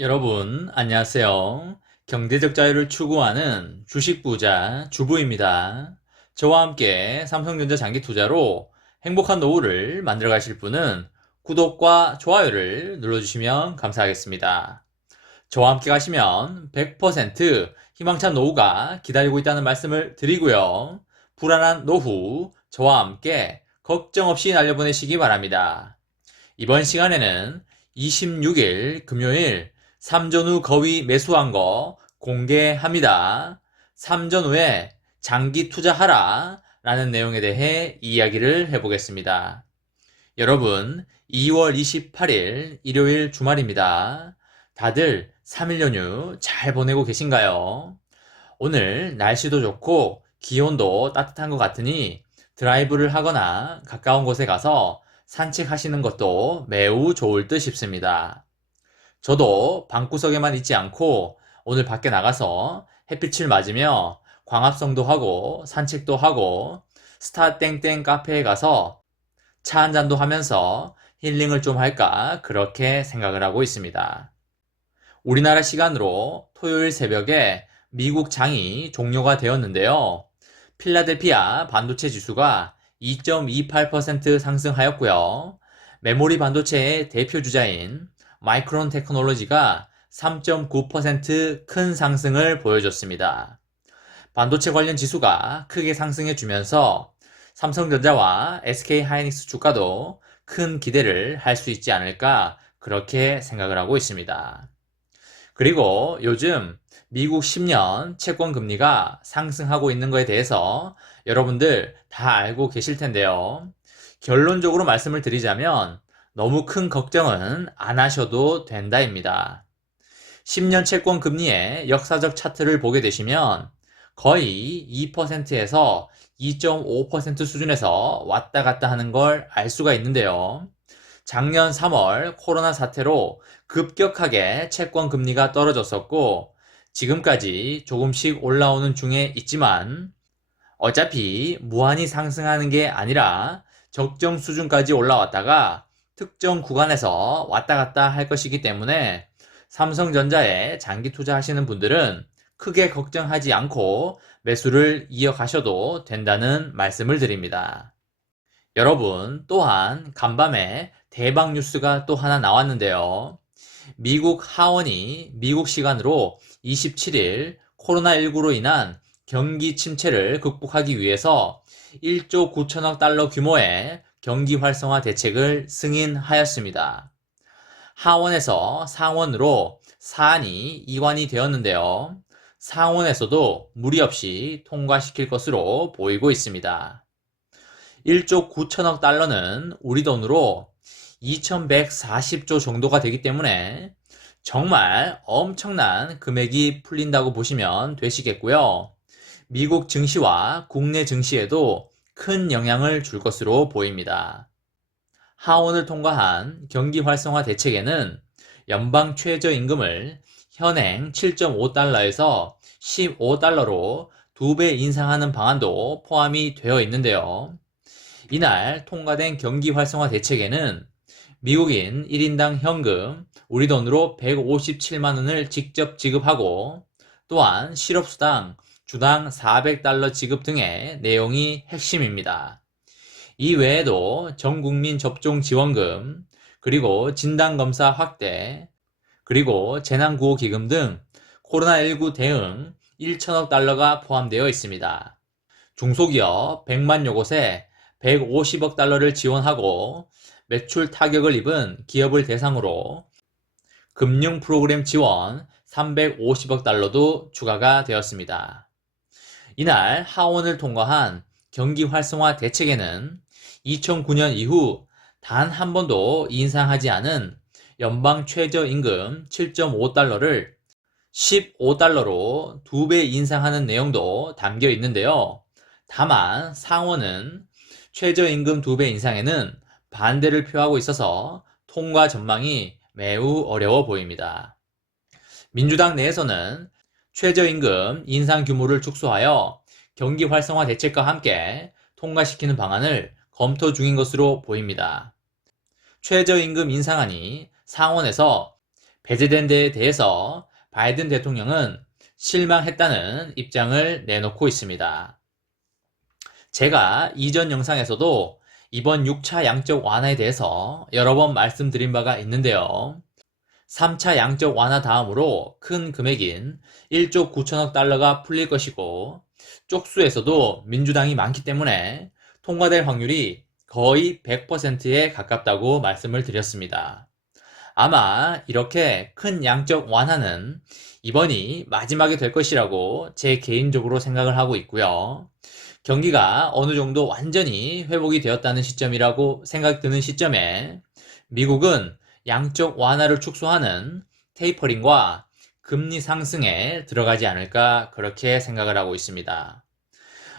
여러분, 안녕하세요. 경제적 자유를 추구하는 주식 부자 주부입니다. 저와 함께 삼성전자 장기 투자로 행복한 노후를 만들어 가실 분은 구독과 좋아요를 눌러주시면 감사하겠습니다. 저와 함께 가시면 100% 희망찬 노후가 기다리고 있다는 말씀을 드리고요. 불안한 노후, 저와 함께 걱정 없이 날려보내시기 바랍니다. 이번 시간에는 26일 금요일 삼전후 거위 매수한 거 공개합니다. 삼전후에 장기 투자하라 라는 내용에 대해 이야기를 해보겠습니다. 여러분, 2월 28일 일요일 주말입니다. 다들 3일 연휴 잘 보내고 계신가요? 오늘 날씨도 좋고 기온도 따뜻한 것 같으니 드라이브를 하거나 가까운 곳에 가서 산책하시는 것도 매우 좋을 듯 싶습니다. 저도 방구석에만 있지 않고 오늘 밖에 나가서 햇빛을 맞으며 광합성도 하고 산책도 하고 스타 땡땡 카페에 가서 차 한 잔도 하면서 힐링을 좀 할까 그렇게 생각을 하고 있습니다. 우리나라 시간으로 토요일 새벽에 미국 장이 종료가 되었는데요. 필라델피아 반도체 지수가 2.28% 상승하였고요. 메모리 반도체의 대표 주자인 마이크론 테크놀로지가 3.9% 큰 상승을 보여줬습니다. 반도체 관련 지수가 크게 상승해 주면서 삼성전자와 SK하이닉스 주가도 큰 기대를 할 수 있지 않을까 그렇게 생각을 하고 있습니다. 그리고 요즘 미국 10년 채권 금리가 상승하고 있는 것에 대해서 여러분들 다 알고 계실 텐데요. 결론적으로 말씀을 드리자면 너무 큰 걱정은 안 하셔도 된다입니다. 10년 채권 금리의 역사적 차트를 보게 되시면 거의 2%에서 2.5% 수준에서 왔다 갔다 하는 걸 알 수가 있는데요. 작년 3월 코로나 사태로 급격하게 채권 금리가 떨어졌었고 지금까지 조금씩 올라오는 중에 있지만 어차피 무한히 상승하는 게 아니라 적정 수준까지 올라왔다가 특정 구간에서 왔다 갔다 할 것이기 때문에 삼성전자에 장기 투자하시는 분들은 크게 걱정하지 않고 매수를 이어가셔도 된다는 말씀을 드립니다. 여러분, 또한 간밤에 대박 뉴스가 또 하나 나왔는데요. 미국 하원이 미국 시간으로 27일 코로나19로 인한 경기 침체를 극복하기 위해서 1조 9천억 달러 규모의 경기 활성화 대책을 승인하였습니다. 하원에서 상원으로 사안이 이관이 되었는데요. 상원에서도 무리 없이 통과시킬 것으로 보이고 있습니다. 1조 9천억 달러는 우리 돈으로 2140조 정도가 되기 때문에 정말 엄청난 금액이 풀린다고 보시면 되시겠고요. 미국 증시와 국내 증시에도 큰 영향을 줄 것으로 보입니다. 하원을 통과한 경기 활성화 대책에는 연방 최저임금을 현행 7.5달러에서 15달러로 2배 인상하는 방안도 포함이 되어 있는데요. 이날 통과된 경기 활성화 대책에는 미국인 1인당 현금 우리 돈으로 157만 원을 직접 지급하고 또한 실업수당 주당 400달러 지급 등의 내용이 핵심입니다. 이 외에도 전국민 접종 지원금, 그리고 진단검사 확대, 그리고 재난구호기금 등 코로나19 대응 1천억 달러가 포함되어 있습니다. 중소기업 100만여 곳에 150억 달러를 지원하고 매출 타격을 입은 기업을 대상으로 금융 프로그램 지원 350억 달러도 추가가 되었습니다. 이날 하원을 통과한 경기 활성화 대책에는 2009년 이후 단 한 번도 인상하지 않은 연방 최저임금 7.5달러를 15달러로 2배 인상하는 내용도 담겨 있는데요. 다만 상원은 최저임금 2배 인상에는 반대를 표하고 있어서 통과 전망이 매우 어려워 보입니다. 민주당 내에서는 최저임금 인상 규모를 축소하여 경기 활성화 대책과 함께 통과시키는 방안을 검토 중인 것으로 보입니다. 최저임금 인상안이 상원에서 배제된 데에 대해서 바이든 대통령은 실망했다는 입장을 내놓고 있습니다. 제가 이전 영상에서도 이번 6차 양적 완화에 대해서 여러 번 말씀드린 바가 있는데요. 3차 양적 완화 다음으로 큰 금액인 1조 9천억 달러가 풀릴 것이고, 쪽수에서도 민주당이 많기 때문에 통과될 확률이 거의 100%에 가깝다고 말씀을 드렸습니다. 아마 이렇게 큰 양적 완화는 이번이 마지막이 될 것이라고 제 개인적으로 생각을 하고 있고요. 경기가 어느 정도 완전히 회복이 되었다는 시점이라고 생각드는 시점에 미국은 양적 완화를 축소하는 테이퍼링과 금리 상승에 들어가지 않을까 그렇게 생각을 하고 있습니다.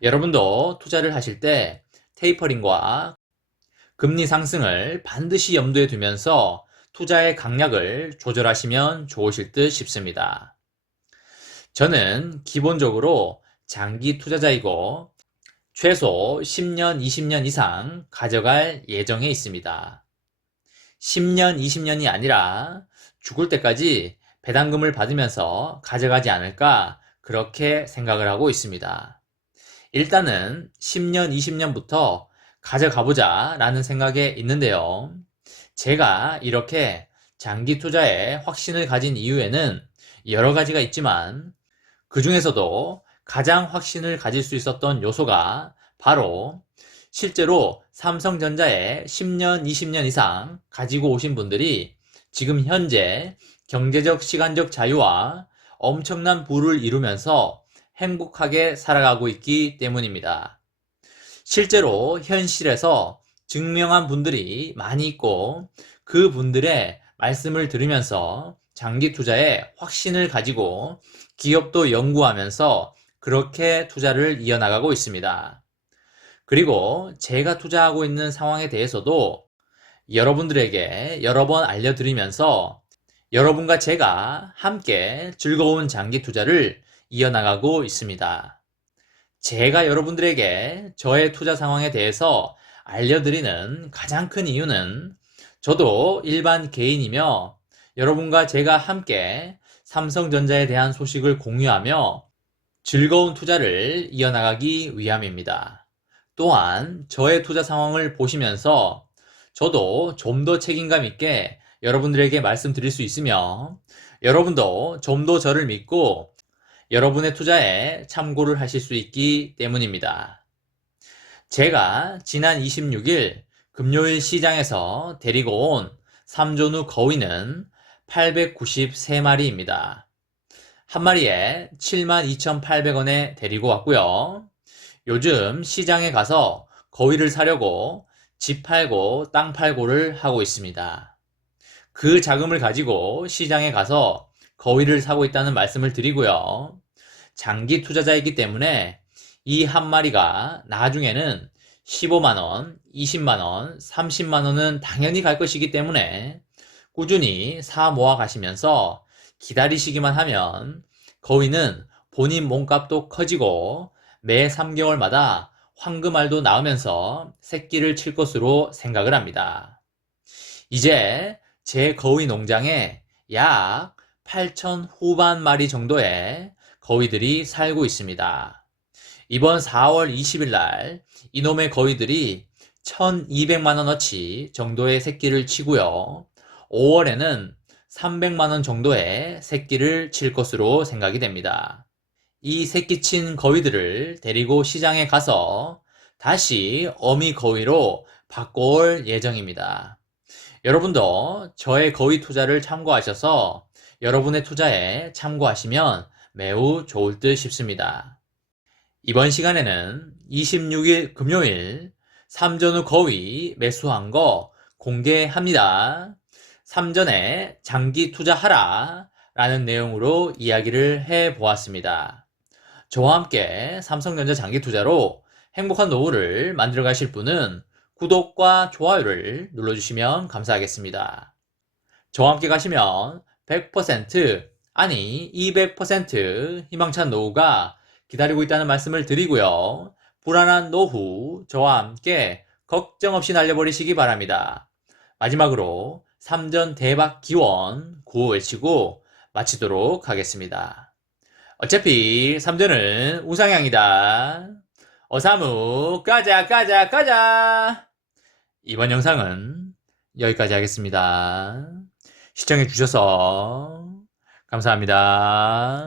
여러분도 투자를 하실 때 테이퍼링과 금리 상승을 반드시 염두에 두면서 투자의 강약을 조절하시면 좋으실 듯 싶습니다. 저는 기본적으로 장기 투자자이고 최소 10년, 20년 이상 가져갈 예정에 있습니다. 10년, 20년이 아니라 죽을 때까지 배당금을 받으면서 가져가지 않을까 그렇게 생각을 하고 있습니다. 일단은 10년, 20년부터 가져가보자 라는 생각에 있는데요. 제가 이렇게 장기 투자에 확신을 가진 이유에는 여러 가지가 있지만 그 중에서도 가장 확신을 가질 수 있었던 요소가 바로 실제로 삼성전자에 10년, 20년 이상 가지고 오신 분들이 지금 현재 경제적, 시간적 자유와 엄청난 부를 이루면서 행복하게 살아가고 있기 때문입니다. 실제로 현실에서 증명한 분들이 많이 있고 그 분들의 말씀을 들으면서 장기 투자에 확신을 가지고 기업도 연구하면서 그렇게 투자를 이어나가고 있습니다. 그리고 제가 투자하고 있는 상황에 대해서도 여러분들에게 여러 번 알려드리면서 여러분과 제가 함께 즐거운 장기 투자를 이어나가고 있습니다. 제가 여러분들에게 저의 투자 상황에 대해서 알려드리는 가장 큰 이유는 저도 일반 개인이며 여러분과 제가 함께 삼성전자에 대한 소식을 공유하며 즐거운 투자를 이어나가기 위함입니다. 또한 저의 투자 상황을 보시면서 저도 좀 더 책임감 있게 여러분들에게 말씀드릴 수 있으며 여러분도 좀 더 저를 믿고 여러분의 투자에 참고를 하실 수 있기 때문입니다. 제가 지난 26일 금요일 시장에서 데리고 온 3존우 거위는 893마리입니다. 한 마리에 72,800원에 데리고 왔고요. 요즘 시장에 가서 거위를 사려고 집 팔고 땅 팔고를 하고 있습니다. 그 자금을 가지고 시장에 가서 거위를 사고 있다는 말씀을 드리고요. 장기 투자자이기 때문에 이 한 마리가 나중에는 15만원, 20만원, 30만원은 당연히 갈 것이기 때문에 꾸준히 사 모아 가시면서 기다리시기만 하면 거위는 본인 몸값도 커지고 매 3개월마다 황금알도 낳으면서 새끼를 칠 것으로 생각을 합니다. 이제 제 거위 농장에 약 8천 후반 마리 정도의 거위들이 살고 있습니다. 이번 4월 20일 날 이놈의 거위들이 1,200만원어치 정도의 새끼를 치고요. 5월에는 300만원 정도의 새끼를 칠 것으로 생각이 됩니다. 이 새끼 친 거위들을 데리고 시장에 가서 다시 어미 거위로 바꿔올 예정입니다. 여러분도 저의 거위 투자를 참고하셔서 여러분의 투자에 참고하시면 매우 좋을 듯 싶습니다. 이번 시간에는 26일 금요일 3존우 거위 매수한 거 공개합니다. 3전에 장기 투자하라 라는 내용으로 이야기를 해보았습니다. 저와 함께 삼성전자 장기 투자로 행복한 노후를 만들어 가실 분은 구독과 좋아요를 눌러주시면 감사하겠습니다. 저와 함께 가시면 100% 아니 200% 희망찬 노후가 기다리고 있다는 말씀을 드리고요. 불안한 노후 저와 함께 걱정 없이 날려버리시기 바랍니다. 마지막으로 삼전 대박 기원 구호 외치고 마치도록 하겠습니다. 어차피 삼전은 우상향이다. 어사무 까자 까자 까자. 이번 영상은 여기까지 하겠습니다. 시청해주셔서 감사합니다.